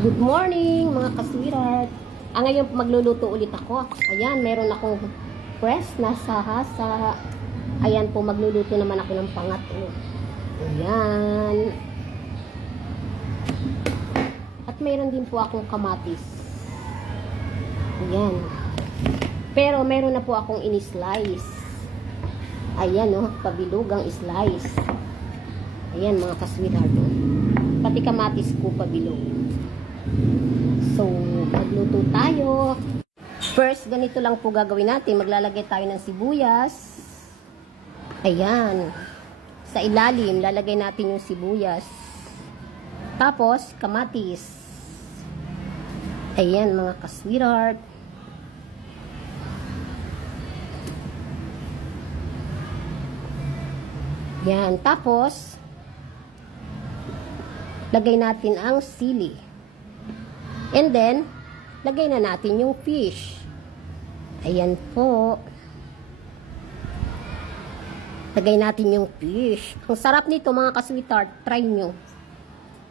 Good morning mga kasweetheart. Ngayon magluluto ulit ako. Ayan, meron akong press na sahasa. Ayan po, magluluto naman ako ng pangat. Ayan. At meron din po akong kamatis. Ayan. Pero meron na po akong in-slice. Ayan pabilugang slice. Ayan mga kasweetheart. Pati kamatis ko pabilog. So, magluto tayo. First, ganito lang po gagawin natin. Maglalagay tayo ng sibuyas. Ayan. Sa ilalim, lalagay natin yung sibuyas. Tapos, kamatis. Ayan, mga kasweetheart. Yan. Tapos, lagay natin ang sili. And then, lagay na natin yung fish. Ayan po. Lagay natin yung fish. Ang sarap nito mga kasweetheart. Try nyo.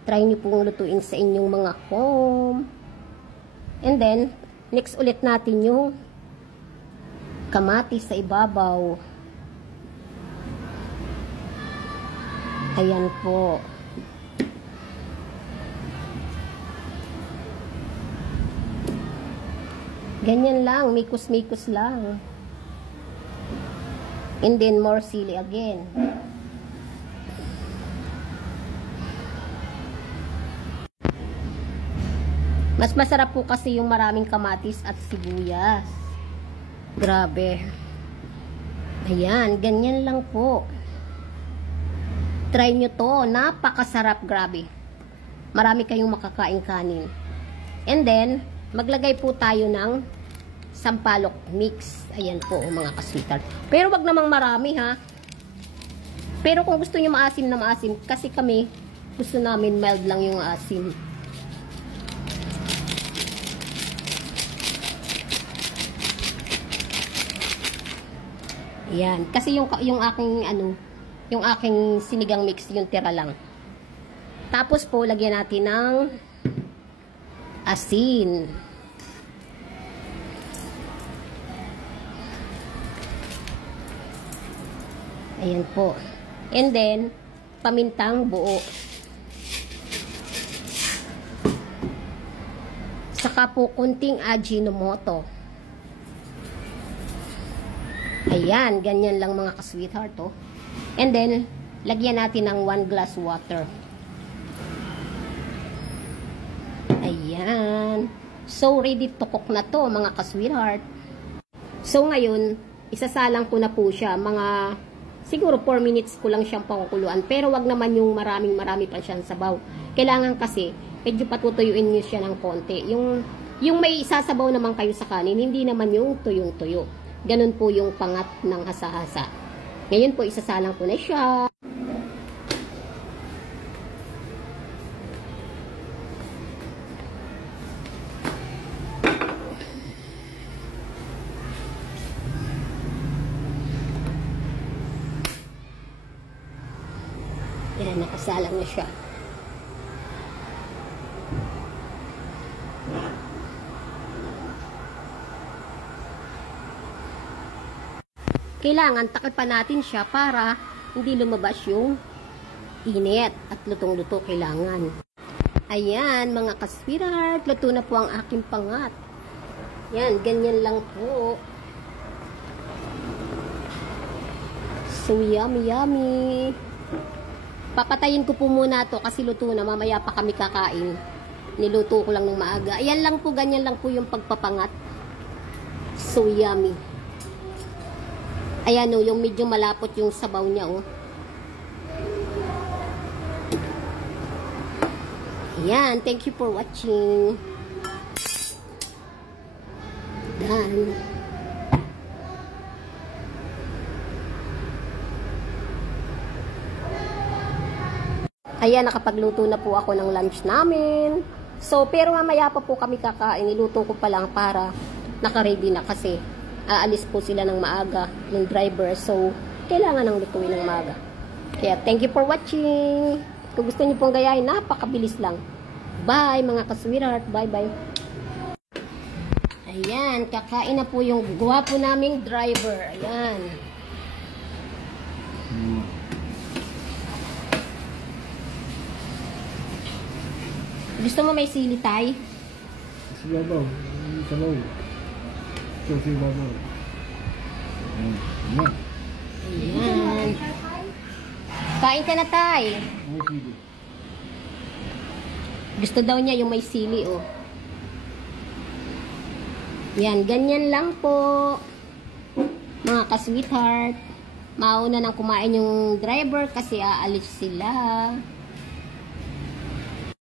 Try nyo pong lutuin sa inyong mga home. And then, next ulit natin yung kamatis sa ibabaw. Ayan po. Ganyan lang, mikos-mikos lang. And then more sili again. Mas masarap po kasi yung maraming kamatis at sibuyas. Grabe. Ayan, ganyan lang po. Try nyo to, napakasarap, grabe. Marami kayong makakain kanin. And then, maglagay po tayo ng sampalok mix. Ayan po mga kasweetheart. Pero wag namang marami ha. Pero kung gusto niyo maasim na maasim, kasi kami gusto namin mild lang yung asim. Ayan, kasi yung aking yung aking sinigang mix yung tira lang. Tapos po lagyan natin ng asin. Ayan po. And then, pamintang buo. Saka po, kunting Ajinomoto. Ayan, ganyan lang mga kasweetheart And then, lagyan natin ng 1 glass water. Ayan. So, ready to cook na to, mga kasweetheart. So, ngayon, isasalang ko na po siya. Siguro 4 minutes ko lang siyang pakukuluan. Pero, wag naman yung marami pa siyang sabaw. Kailangan kasi, medyo patutuyuin nyo siya ng konti. Yung may isasabaw naman kayo sa kanin, hindi naman yung tuyong-tuyo. Ganun po yung pangat ng hasa-hasa. Ngayon po, isasalang ko na siya. Yan, nakasalang na siya. Kailangan takipan natin siya para hindi lumabas yung init at lutong-luto kailangan. Ayan, mga kasweetheart, luto na po ang aking pangat. Yan, ganyan lang po. So, yummy, yummy. Papatayin ko po muna to kasi luto na, mamaya pa kami kakain. Niluto ko lang ng maaga. Ayan lang po, ganyan lang po yung pagpapangat. So yummy. Ayan yung medyo malapot yung sabaw niya Ayan, thank you for watching. Done. Ayan, nakapagluto na po ako ng lunch namin. So, pero mamaya pa po kami kakain. Niluto ko pa lang para naka-ready na kasi aalis po sila ng maaga, yung driver. So, kailangan ng lutuin ng maaga. Kaya, thank you for watching. Kung gusto niyo pong gayahin, napakabilis lang. Bye mga ka-sweetheart. Bye-bye. Ayan, kakain na po yung gwapo naming driver. Ayan. Gusto mo may sili tay? Si babaw. Sabaw. Ito si babaw. Ayan. Ayan. Kain ka na tay. May sili. Gusto daw niya yung may sili, oh. Yan, ganyan lang po. Mga ka-sweetheart. Mauna nang kumain yung driver kasi aalis sila.